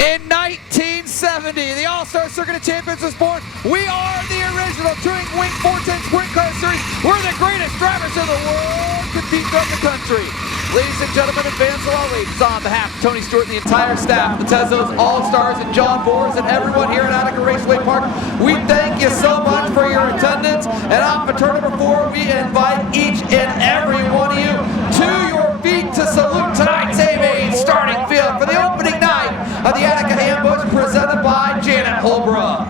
In 1970, the All-Star Circuit of Champions was born. We are the original Touring Wing 410 Sprint Car Series. We're the greatest drivers in the world, compete from the country. Ladies and gentlemen, and fans of all ages, on behalf of Tony Stewart and the entire staff, the Tezos, All-Stars, and John Boers, and everyone here at Attica Raceway Park, we thank you so much for your attendance. And off of turn number 4, we invite each and every one of you to your feet to salute tonight's A-Main starting field for the opening night of the Attica Ambush, presented by Janet Holbrook.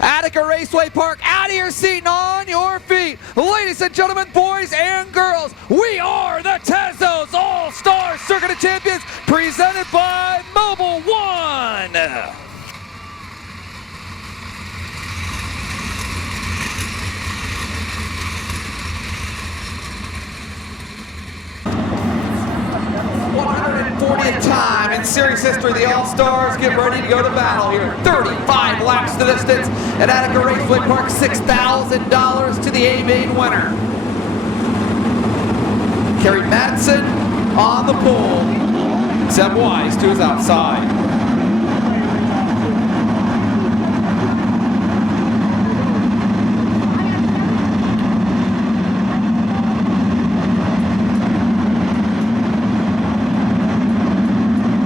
Attica Raceway Park, out of your seat and on your feet. Ladies and gentlemen, boys and girls, we are the Tezos All-Star Circuit of Champions, presented by Mobile One. Time in series history, the All-Stars get ready to go to battle here. 35 laps the distance at Attica Raceway Park, $6,000 to the A-Main winner. Kerry Madsen on the pole. Zeb Wise to his outside.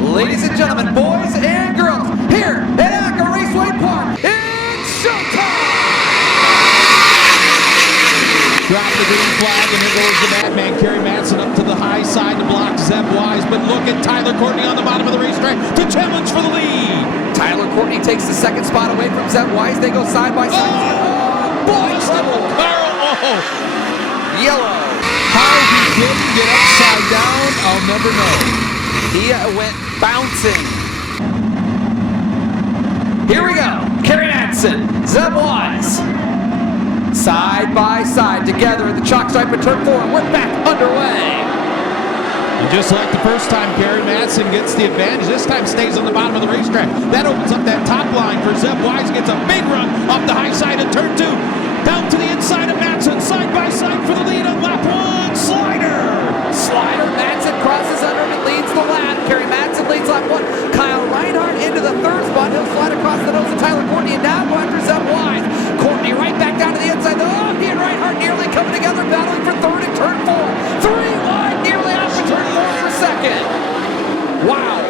Ladies and gentlemen, boys and girls, here at Attica Raceway Park, it's showtime! Drop the green flag, and here goes the Madman, Kerry Madsen, up to the high side to block Zeb Wise, but look at Tyler Courtney on the bottom of the racetrack to challenge for the lead. Tyler Courtney takes the second spot away from Zeb Wise. They go side by side. Oh, boy, trouble. Carl, Yellow. How he didn't get upside down, I'll never know. He went bouncing. Here we go. Kerry Madsen, Zeb Wise. Side by side together at the chalk stripe at turn 4. We're back underway. And just like the first time, Kerry Madsen gets the advantage. This time stays on the bottom of the racetrack. That opens up that top line for Zeb Wise. Gets a big run off the high side of turn 2. Down to the inside of Madsen. Side by side for the lead on lap 1. Slider. Madsen crosses under and leads the lap. Kerry Madsen leads lap 1. Kyle Reinhardt into the third spot. He'll slide across the nose of Tyler Courtney and now go after Zeb Wise. Courtney right back down to the inside. Oh, he and Reinhardt nearly coming together, battling for third in turn 4. 3 wide, nearly off to turn 4 for second. Wow.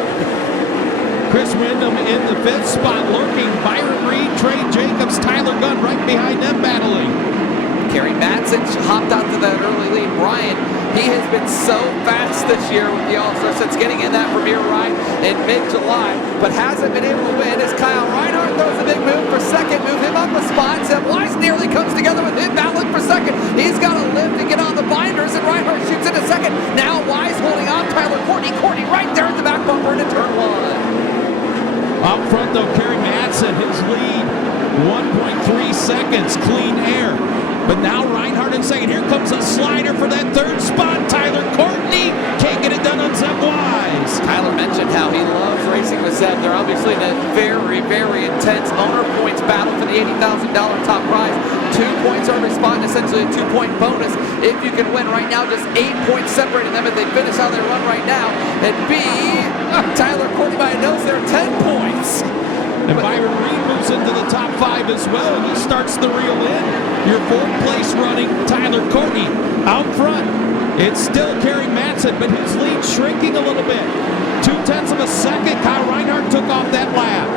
Chris Windham in the 5th spot, lurking. Byron Reed, Trey Jacobs, Tyler Gunn right behind them battling. Kerry Madsen hopped out to that early lead. Brian, he has been so fast this year with the All-Star since getting in that premier ride in mid-July, but hasn't been able to win as Kyle Reinhardt throws a big move for second, move him up a spot. Zeb Wise nearly comes together with him battling for second. He's got to lift to get on the binders, and Reinhardt shoots into second. Now Wise holding off Tyler Courtney. Courtney right there in the back bumper into turn 1. Up front though, Kerry Madsen, his lead, 1.3 seconds, clean air. But now Reinhardt in second. Here comes a slider for that third spot. Tyler Courtney can't get it done on Zeb Wise. Tyler mentioned how he loves racing with Zeb. They're obviously in a very, very intense owner points battle for the $80,000 top prize. 2 points every spot, and essentially a 2-point bonus if you can win. Right now, just 8 points separating them if they finish how they run right now. And Tyler Courtney by a nose there, 10 points. And Byron Reed moves into the top 5 as well, and he starts the reel in. Your 4th place running, Tyler Courtney. Out front, it's still Kerry Madsen, but his lead shrinking a little bit. 0.2 of a second, Kyle Reinhardt took off that lap.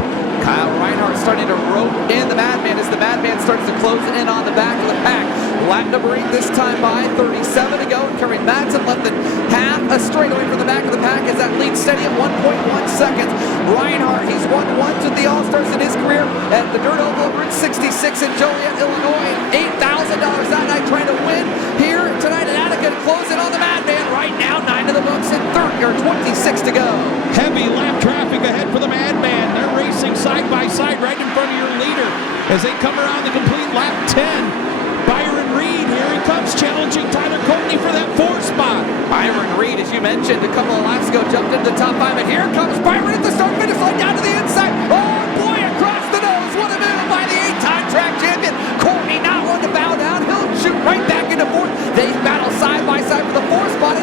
Kyle Reinhardt starting to rope in the Madman as the Madman starts to close in on the back of the pack. Lap number 8 this time by, 37 to go. Kerry Madsen left the half a straightaway from the back of the pack as that lead steady at 1.1 seconds. Reinhardt, he's won once with the All-Stars in his career at the Dirt Oval over at 66 in Joliet, Illinois. $8,000 that night trying to win here tonight at Attica to close in on the Madman. Right now, 9 to the books and 26 to go. Heavy lap traffic ahead for the Madman. They're racing side by side right in front of your leader as they come around the complete lap 10. Byron Reed, here he comes, challenging Tyler Courtney for that 4th spot. Byron Reed, as you mentioned a couple of laps ago, jumped into the top 5, and here comes Byron at the start-finish line down to the inside. Oh boy, across the nose, what a move by the 8-time track champion. Courtney not one to bow down, he'll shoot right back into 4th. They battle side by side for the 4th spot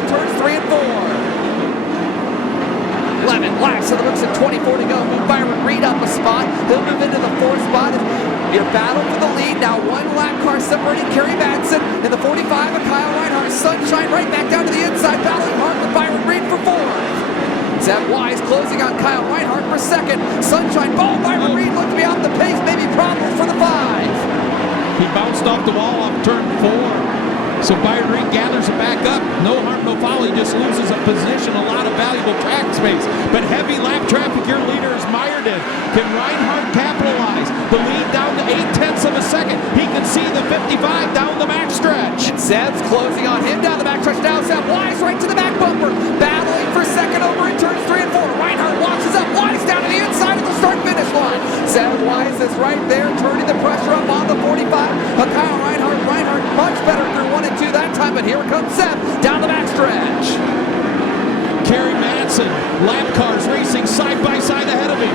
In the 45 of Kyle Reinhardt, Sunshine right back down to the inside, battling hard with Byron Reed for 4th. Zeb Wise closing on Kyle Reinhardt for 2nd. Sunshine ball, Byron Reed looked to be off the pace, maybe problems for the 5. He bounced off the wall off turn 4. So Byron Reed gathers it back up. No harm, no foul. He just loses a position, a lot of valuable track space. But heavy lap traffic, your leader is Meyerden. Can Reinhardt capitalize? The lead down to 0.8 of a second. He can see the 55 down the backstretch. And Zeb's closing on him down the backstretch. Now Zeb Wise right to the back bumper. Battling for 2nd over in turns 3 and 4. Reinhardt watches up. Wise down to the inside of the start-finish line. Zeb Wise is right there, turning the pressure up on the 45. But Kyle Reinhardt much better through 1 and 2 that time, but here comes Zeb down the backstretch. Kerry Madsen, lap cars racing side by side ahead of him.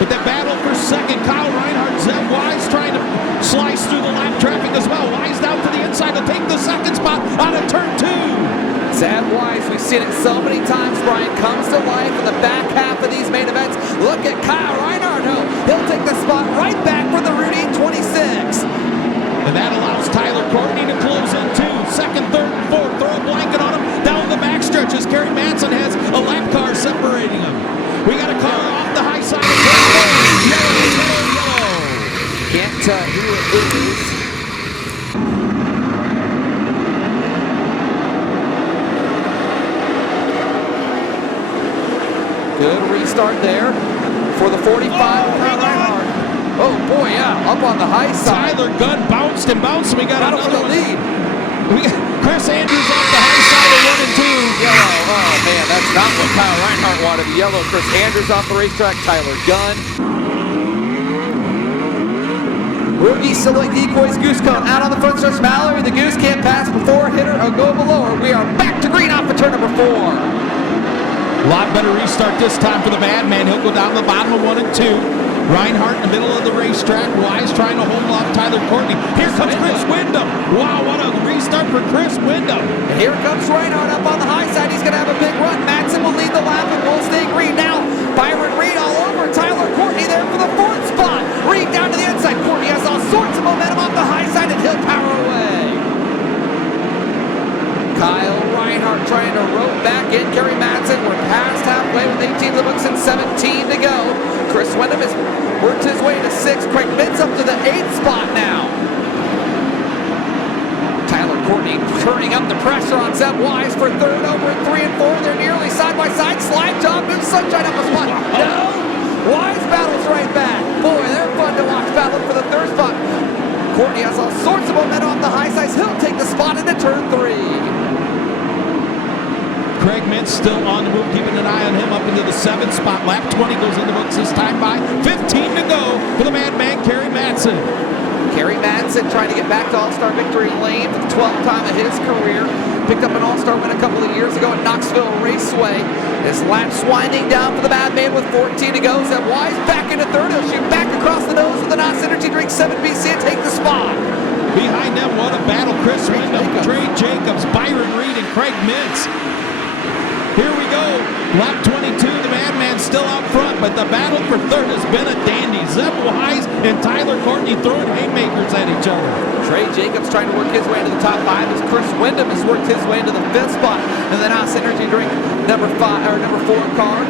But the battle for 2nd, Kyle Reinhardt, Zeb Wise trying to slice through the lap traffic as well. Wise down to the inside to take the 2nd spot out of turn 2. Zeb Wise, we've seen it so many times, Brian, comes to life in the back half of these main events. Look at Kyle Reinhardt, he'll take the spot right back for the Route 26. And that allows Tyler Courtney to close in 2. 2nd, 3rd, and 4th. Throw a blanket on him down the backstretch as Kerry Madsen has a lap car separating him. We got a car off the high side of turn 4. Yellow. Can't tell who it is. Good restart there for the 45 of Kyle Reinhardt. Oh boy, yeah, up on the high side. Tyler Gunn bounced and bounced. We got Battle another for the lead. We got Chris Andrews off the high side of 1 and 2. Yellow. Oh man, that's not what Kyle Reinhardt wanted. Yellow. Chris Andrews off the racetrack. Tyler Gunn. Rookie Select Decoys Goose Cone out on the front stretch. Mallory, the Goose can't pass before, hit her, or go below her. We are back to green off of turn number 4. A lot better restart this time for the Madman. He'll go down the bottom of 1 and 2. Reinhardt in the middle of the racetrack. Wise trying to hold off Tyler Courtney. Here comes Chris Windham. Wow, what a restart for Chris Windham. And here comes Reinhardt up on the high side. He's going to have a big run. Madsen will lead the lap and will stay green. Now, Byron Reed all over Tyler Courtney there for the 4th spot. Reed down to the inside. Courtney has all sorts of momentum off the high side, and he'll power away. Kyle Reinhardt trying to rope back in. Kerry Madsen, we're past halfway with 18 in the books and 17 to go. Chris Windham has worked his way to 6th. Craig Mintz up to the 8th spot now. Tyler Courtney turning up the pressure on Zeb Wise for 3rd over in 3 and 4. They're nearly side by side. Slide job, moves Sunshine up a spot. No! Wise battles right back. Boy, they're fun to watch battling for the 3rd spot. Courtney has all sorts of momentum off the high sides. He'll take the spot into turn 3. Craig Mintz still on the move, keeping an eye on him up into the 7th spot. Lap 20 goes in the books this time by 15 to go for the Madman, Kerry Madsen. Kerry Madsen trying to get back to All-Star victory lane for the 12th time of his career. Picked up an All-Star win a couple of years ago at Knoxville Raceway. His lap's winding down for the Madman with 14 to go. Zeb Wise back into 3rd. He'll shoot back across the nose with the NOS Energy Drink 7BC and take the spot. Behind them, what a battle. Chris Windham, Trey Jacobs, Byron Reed, and Craig Mintz. Here we go. Lap 22, the Madman still out front, but the battle for 3rd has been a dandy. Zeb Wise and Tyler Courtney throwing haymakers at each other. Trey Jacobs trying to work his way into the top 5 as Chris Windham has worked his way into the 5th spot. And the NOS Energy Drink number 4 car.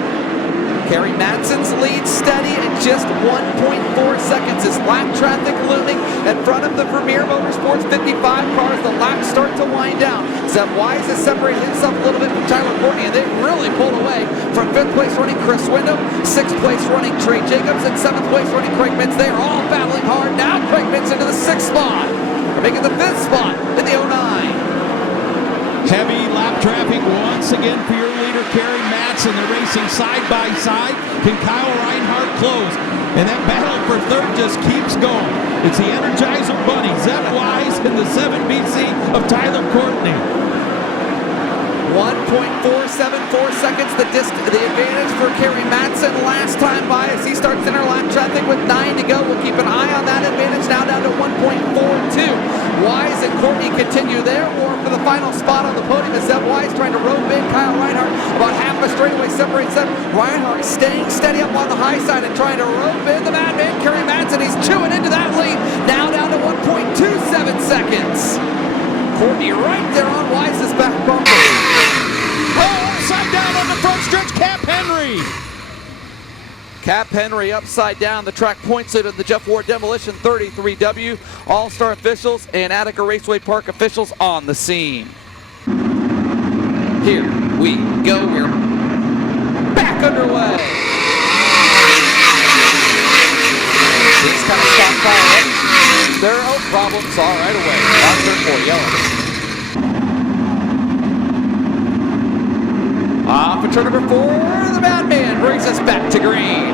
Kerry Madsen's lead steady at just 1.4 seconds as lap traffic looming in front of the Premier Motorsports 55 cars. The laps start to wind down. Zeb Wise has separated himself a little bit from Tyler Courtney, and they really pulled away from 5th place running Chris Windham, 6th place running Trey Jacobs, and 7th place running Craig Mintz. They are all battling hard. Now Craig Mintz into the 6th spot, making the 5th spot in the 09. Heavy lap traffic once again for your leader, Kerry Madsen. They're racing side by side. Can Kyle Reinhardt close? And that battle for 3rd just keeps going. It's the Energizer Bunny, Zeb Wise, and the 7BC of Tyler Courtney. 1.474 seconds, the advantage for Kerry Madsen last time by as he starts interlap traffic with 9 to go. We'll keep an eye on that advantage now down to 1.42. Wise and Courtney continue their war for the final spot on the podium as Zeb Wise trying to rope in Kyle Reinhardt. About half a straightaway separates them. Reinhardt staying steady up on the high side and trying to rope in the madman Kerry Madsen. He's chewing into that lead. Now down to 1.27 seconds. Courtney right there on Wise's back bumper. Oh, upside down on the front stretch, Cap Henry. Cap Henry upside down. The track points leader of the Jeff Ward Demolition 33W. All-Star officials and Attica Raceway Park officials on the scene. Here we go. We're back underway. These kind of stop fire. There are no problems all right away. On turn 4, yellow. Off of turn number 4, the madman brings us back to green.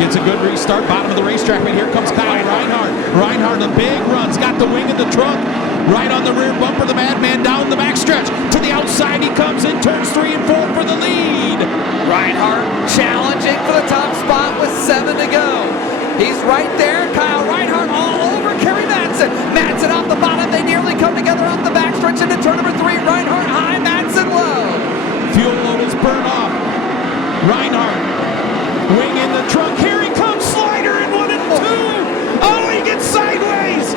Gets a good restart, bottom of the racetrack, and here comes Kyle Reinhardt. Reinhardt, a big run's got the wing in the trunk. Right on the rear bumper, the madman down the backstretch. To the outside he comes in turns 3 and 4 for the lead. Reinhardt challenging for the top spot with 7 to go. He's right there. Kyle Reinhardt all over Kerry Madsen. Madsen off the bottom. They nearly come together off the backstretch into turn number 3. Reinhardt high, Madsen low. Fuel load is burned off. Reinhardt, wing in the trunk. Here he comes, slider in 1 and 2. Oh, he gets sideways.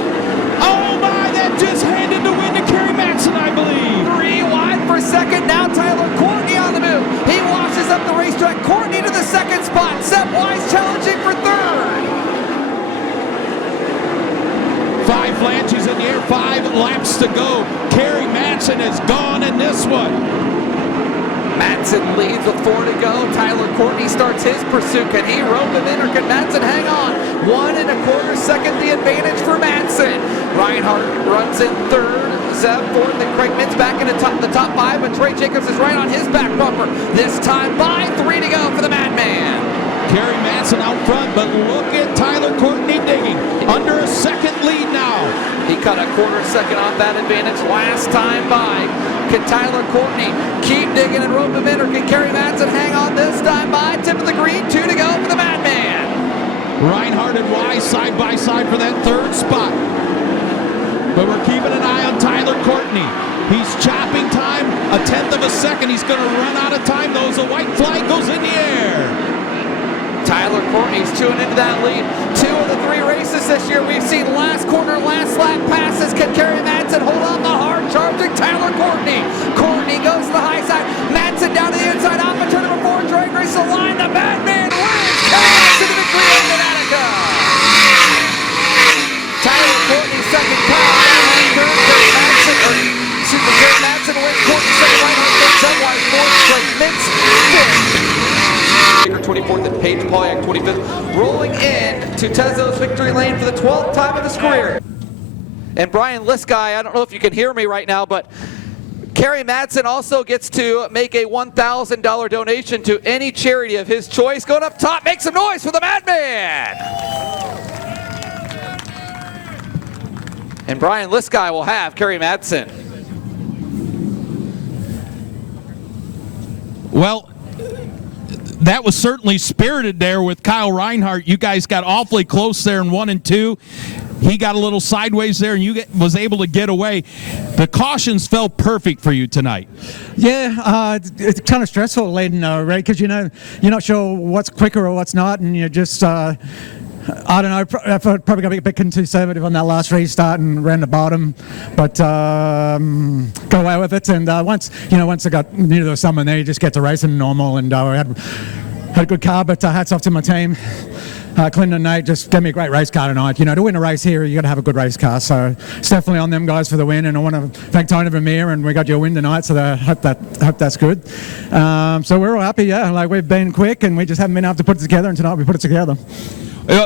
Oh my, that just handed the win to Kerry Madsen, I believe. 3 wide for second. Now Tyler Courtney on the move. He washes up the racetrack. Courtney to the second spot. Zeb Wise challenging for third. 5 flanges in the air, 5 laps to go. Kerry Madsen is gone in this one. Madsen leads with 4 to go. Tyler Courtney starts his pursuit. Can he rope him in or can Madsen hang on? 1 1/4 second the advantage for Madsen. Reinhardt runs in third. Zeb fourth and Craig Mintz back into the top 5, but Trey Jacobs is right on his back bumper. This time by 3 to go for the madman. Kerry Madsen out front, but look at Tyler Courtney digging. Under a second lead now. He cut a 1/4 second off that advantage last time by. Can Tyler Courtney keep digging and rope him in, or can Kerry Madsen hang on this time by? Tip of the green, 2 to go for the madman. Reinhardt and Wise side by side for that 3rd spot. But we're keeping an eye on Tyler Courtney. He's chopping time, 1/10 of a second. He's going to run out of time, though, as a white flag goes in the air. Tyler Courtney's chewing into that lead. 2 of the 3 races this year we've seen last corner, last lap passes. Can Kerry Madsen hold on the hard charging Tyler Courtney? Courtney goes to the high side. Madsen down to the inside off of turn number 4. Drag race the line. The madman wins. Comes to the victory in Attica. Tyler Courtney second. Kyle third. Kerry Madsen wins. Courtney second. Reinhardt third. Zeb Wise fourth. Craig Mintz fifth. 24th and Paige Polyak 25th, rolling in to Tezzo's victory lane for the 12th time of his career. And Brian Liskey, I don't know if you can hear me right now, but Kerry Madsen also gets to make a $1,000 donation to any charity of his choice. Going up top, make some noise for the madman. And Brian Liskey will have Kerry Madsen. Well, that was certainly spirited there with Kyle Reinhardt. You guys got awfully close there in 1 and 2. He got a little sideways there, and was able to get away. The cautions felt perfect for you tonight. Yeah, it's kind of stressful leading a race because you're not sure what's quicker or what's not, and you're just I don't know. I probably got to be a bit too conservative on that last restart and ran the bottom, but got away with it. And once I got knew there was someone there, you just get to racing normal. And we had a good car, but hats off to my team. Clinton and Nate just gave me a great race car tonight. To win a race here, you got to have a good race car. So it's definitely on them guys for the win. And I want to thank Tony Vermeer, and we got your win tonight. So I hope that's good. So we're all happy. Yeah, like we've been quick, and we just haven't been able to put it together. And tonight we put it together.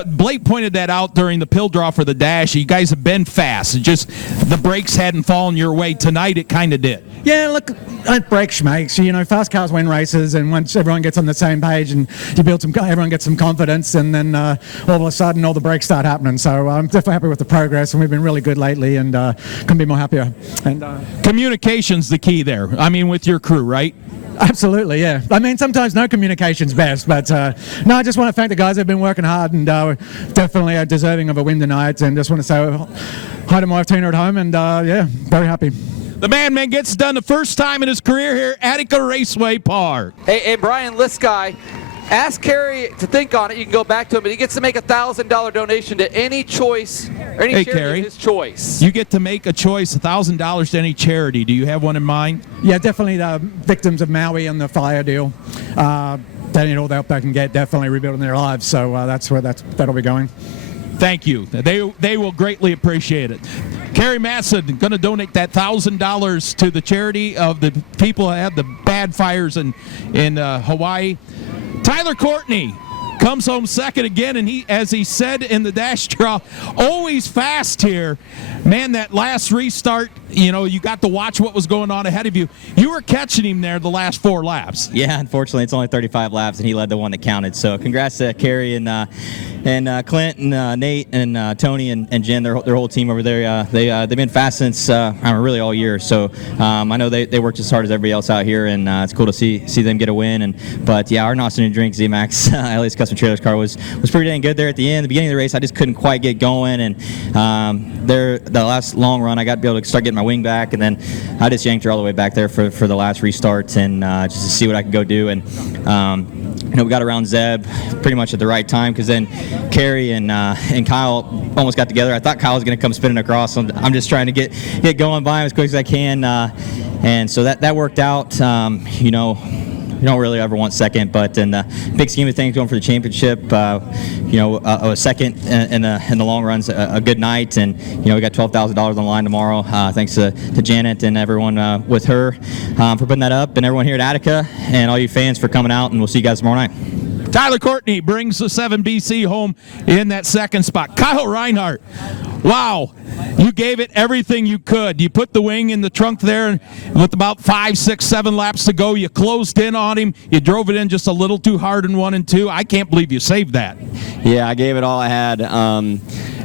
Blake pointed that out during the pill draw for the dash. You guys have been fast. It just the brakes hadn't fallen your way. Tonight it kind of did. Yeah, look, break schmakes. You know, fast cars win races, and once everyone gets on the same page and you build everyone gets some confidence, and then all of a sudden all the breaks start happening. So I'm definitely happy with the progress, and we've been really good lately, and couldn't be more happier. And communication's the key there. I mean, with your crew, right? Absolutely, yeah. I mean, sometimes no communication's best, but no, I just want to thank the guys who've been working hard, and definitely are deserving of a win tonight, and just want to say hi to my Tina at home, and yeah, very happy. The man gets it done the first time in his career here at Attica Raceway Park. Hey, Brian Lisky, ask Kerry to think on it. You can go back to him, but he gets to make a $1,000 donation to any choice, or any charity Kerry, of his choice. You get to make a choice, $1,000 to any charity. Do you have one in mind? Yeah, definitely the victims of Maui and the fire deal. They need all the help they can get, definitely rebuilding their lives. So that's where that'll be going. Thank you. They will greatly appreciate it. Kerry Matson going to donate that $1,000 to the charity of the people who had the bad fires in Hawaii. Tyler Courtney comes home second again, and he, as he said in the dash draw, always fast here. Man, that last restart, you know, you got to watch what was going on ahead of you. You were catching him there the last 4 laps. Yeah, unfortunately, it's only 35 laps, and he led the one that counted. So congrats to Kerry and Clint and Nate and Tony and Jen, their whole team over there. They've been fast since really all year. So I know they worked as hard as everybody else out here, and it's cool to see them get a win. But yeah, our Austin and Drink Z-Max LA's Custom Trailers car was pretty dang good there at the end. The beginning of the race, I just couldn't quite get going, and the last long run, I got to be able to start getting my wing back, and then I just yanked her all the way back there for the last restart, and just to see what I could go do. And you know, we got around Zeb pretty much at the right time, because then Kerry and Kyle almost got together. I thought Kyle was going to come spinning across, so I'm just trying to get going by him as quick as I can, and so that worked out. You know, you don't really ever want second, but in the big scheme of things, going for the championship, you know, a second in the long run's a good night, and you know, we got $12,000 on the line tomorrow. Thanks to Janet and everyone with her for putting that up, and everyone here at Attica, and all you fans for coming out, and we'll see you guys tomorrow night. Tyler Courtney brings the 7BC home in that second spot. Kyle Reinhardt, wow, you gave it everything you could. You put the wing in the trunk there, and with about 5, 6, 7 laps to go, you closed in on him. You drove it in just a little too hard in 1 and 2. I can't believe you saved that. Yeah, I gave it all I had.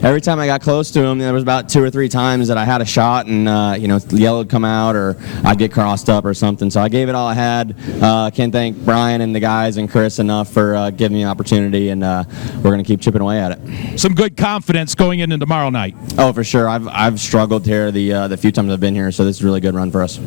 Every time I got close to him, there was about 2 or 3 times that I had a shot, and you know, the yellow would come out, or I'd get crossed up or something. So I gave it all I had. Can't thank Brian and the guys and Chris enough for giving me an opportunity, and we're going to keep chipping away at it. Some good confidence going into tomorrow night. Oh, for sure. I've struggled here the few times I've been here, so this is a really good run for us.